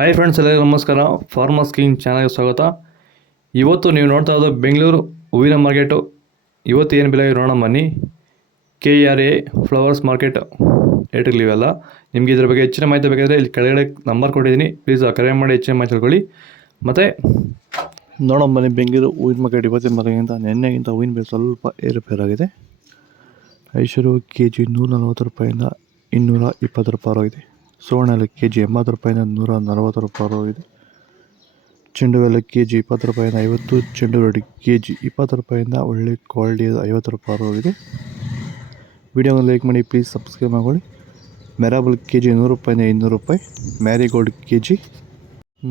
Hi friends, ಎಲ್ಲರಿಗೂ ನಮಸ್ಕಾರ. Farmers king ಚಾನಲ್ಗೆ ಸ್ವಾಗತ. ಇವತ್ತು ನೀವು ನೋಡ್ತಾ ಇರೋದು ಬೆಂಗಳೂರು ಹೂವಿನ ಮಾರ್ಕೆಟು. ಇವತ್ತು ಏನು ಬೆಲೆ ನೋಡೋಣ ಬನ್ನಿ. KRA ಫ್ಲವರ್ಸ್ ಮಾರ್ಕೆಟ್ ರೇಟ್ಗಳಿವೆಲ್ಲ. ನಿಮಗೆ ಇದ್ರ ಬಗ್ಗೆ ಹೆಚ್ಚಿನ ಮಾಹಿತಿ ಬೇಕಾದರೆ ಇಲ್ಲಿ ಕೆಳಗಡೆ ನಂಬರ್ ಕೊಟ್ಟಿದ್ದೀನಿ, ಪ್ಲೀಸ್ ಕರೆ ಮಾಡಿ ಹೆಚ್ಚಿನ ಮಾಹಿತಿ ತಿಳ್ಕೊಳ್ಳಿ. ಮತ್ತು ನೋಡೋಣ ಬನ್ನಿ, ಬೆಂಗಳೂರು ಹೂವಿನ ಮಾರ್ಕೆಟ್ ಇವತ್ತಿನ ಮಾರ್ಕೆಟ್ಗಿಂತ ನಿನ್ನೆಗಿಂತ ಹೂವಿನ ಬೆಲೆ ಸ್ವಲ್ಪ ಏರುಪೇರಾಗಿದೆ. ಐಶ್ವರ್ಯ KG 140 ರೂಪಾಯಿಂದ 220 ರೂಪಾಯಿ ಆಗಿದೆ. ಸುವರ್ಣ KG 80 ರೂಪಾಯಿಂದ 140 ರೂಪಾಯಿ ಆಗಿದೆ. ಚೆಂಡು ಎಲ್ಲ KG 20 ರೂಪಾಯಿಂದ 50, ಚೆಂಡು ರೆಡ್ಡಿ KG 20 ರೂಪಾಯಿಂದ ಒಳ್ಳೆ ಕ್ವಾಲಿಟಿ 50 ರೂಪಾಯಿ ಆಗಿದೆ. ವಿಡಿಯೋನ ಲೈಕ್ ಮಾಡಿ, ಪ್ಲೀಸ್ ಸಬ್ಸ್ಕ್ರೈಬ್ ಮಾಡ್ಕೊಳ್ಳಿ. ಮೆರಾಬಲ್ KG 100 ರೂಪಾಯಿಂದ 200 ರೂಪಾಯಿ. ಮ್ಯಾರಿಗೋಲ್ಡ್ KG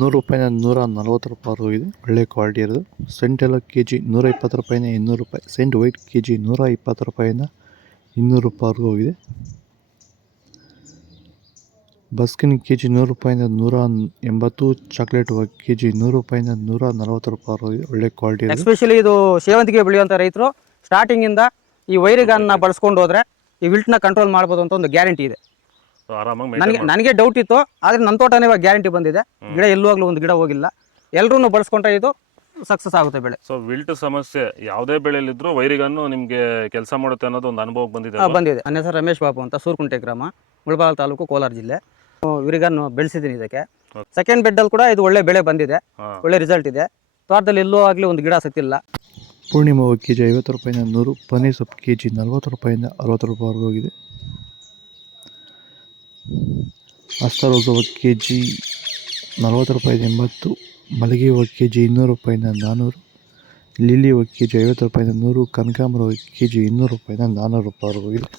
100 ರೂಪಾಯಿಂದ 140 ರೂಪಾಯಿ ಆಗಿದೆ, ಒಳ್ಳೆ ಕ್ವಾಲಿಟಿ ಇರೋದು. ಸೆಂಟ್ ಎಲ್ಲ KG 120 ರೂಪಾಯಿಂದ 200 ರೂಪಾಯಿ. ಸೆಂಟ್ ವೈಟ್ KG 120 ರೂಪಾಯಿಂದ 200 ರೂಪಾಯಿ ಹೋಗಿದೆ. ಬಸ್ಕಿನ್ KG 100 ರೂಪಾಯಿಂದ 180, ಚಾಕ್ಲೇಟ್ KG 100 ರೂಪಾಯಿಂದ 140 ರೂಪಾಯಿ ಹೋಗಿದೆ, ಒಳ್ಳೆ ಕ್ವಾಲಿಟಿ ಇದೆ. ಎಸ್ಪೆಷಲಿ ಇದು ಸೇವಂತಿಗೆ ಬೆಳೆಯುವಂಥ ರೈತರು ಸ್ಟಾರ್ಟಿಂಗ್ ಇಂದ ಈ ವೈರಿಗಾನ್ನ ಬಳಸ್ಕೊಂಡು ಹೋದ್ರೆ ಈ ವಿಲ್ಟ್ನ ಕಂಟ್ರೋಲ್ ಮಾಡ್ಬೋದು ಅಂತ ಒಂದು ಗ್ಯಾರಂಟಿ ಇದೆ. ನನಗೆ ಡೌಟ್ ಇತ್ತು, ಆದರೆ ನನ್ನ ತೋಟನೇ ಇವಾಗ ಗ್ಯಾರಂಟಿ ಬಂದಿದೆ. ಗಿಡ ಎಲ್ಲುವಾಗಲೂ ಒಂದು ಗಿಡ ಹೋಗಿಲ್ಲ. ಎಲ್ಲರೂ ಬಳಸ್ಕೊಂಡ್ರೆ ಇದು ಸಕ್ಸಸ್ ಆಗುತ್ತೆ ಬೆಳೆ. ಸೊ ವಿಲ್ಟ್ ಸಮಸ್ಯೆ ಯಾವುದೇ ಬೆಳೆಯಲ್ಲಿದ್ರೂ ವೈರಿಗನ್ನು ನಿಮಗೆ ಕೆಲಸ ಮಾಡುತ್ತೆ ಅನ್ನೋದು ಒಂದು ಅನುಭವ ಬಂದಿದೆ. ನನ್ನ ಹೆಸರು ರಮೇಶ್ ಬಾಬು ಅಂತ, ಸೂರ್ಕುಂಟೆ ಗ್ರಾಮ, ಮುಳಬಾಗಿಲು ತಾಲೂಕು, ಕೋಲಾರ ಜಿಲ್ಲೆ. ವಿರಿಗನ್ನು ಬೆಳೆಸಿದ್ದೀನಿ. ಇದಕ್ಕೆ ಸೆಕೆಂಡ್ ಬೆಡ್ಡಲ್ಲಿ ಕೂಡ ಇದು ಒಳ್ಳೆ ಬೆಳೆ ಬಂದಿದೆ, ಒಳ್ಳೆ ರಿಸಲ್ಟ್ ಇದೆ. ತೋಟದಲ್ಲಿ ಎಲ್ಲೂ ಆಗಲಿ ಒಂದು ಗಿಡ ಸತ್ತಿಲ್ಲ. ಪೂರ್ಣಿಮಾ KG 50 ರೂಪಾಯಿಂದ 100, ಪನ್ನೀರ್ ಸೊಪ್ಪು KG 40 ರೂಪಾಯಿಂದ 60 ರೂಪಾಯಿ ಹೋಗಿದೆ. ಅಸ್ತಾರೋಸವ KG 40 ರೂಪಾಯಿಂದ 80, ಮಲ್ಲಿಗೆ ಹೂವು KG 200 ರೂಪಾಯಿಂದ 400, ಲಿಲ್ಲಿ ಹೂವು KG 50 ರೂಪಾಯಿಂದ 100, ಕನಕಾಂಬರ ಹೂವು KG 200 ರೂಪಾಯಿಂದ 400 ರೂಪಾಯಿ ಹೋಗಿದೆ.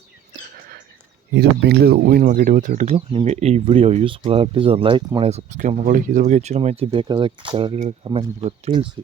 ಇದು ಬೆಂಗಳೂರು ಹೂವಿನ ಮಾರ್ಕೆಟ್ ಇವತ್ತು ರೇಟ್ಗಳು. ನಿಮಗೆ ಈ ವಿಡಿಯೋ ಯೂಸ್ಫುಲ್ ಆದರೆ ಪ್ಲೀಸ್ ಲೈಕ್ ಮಾಡಿ, ಸಬ್ಸ್ಕ್ರೈಬ್ ಮಾಡ್ಕೊಳ್ಳಿ. ಇದ್ರ ಬಗ್ಗೆ ಹೆಚ್ಚಿನ ಮಾಹಿತಿ ಬೇಕಾದ ಕೆಳಗಡೆ ಕಮೆಂಟ್ ತಿಳಿಸಿ.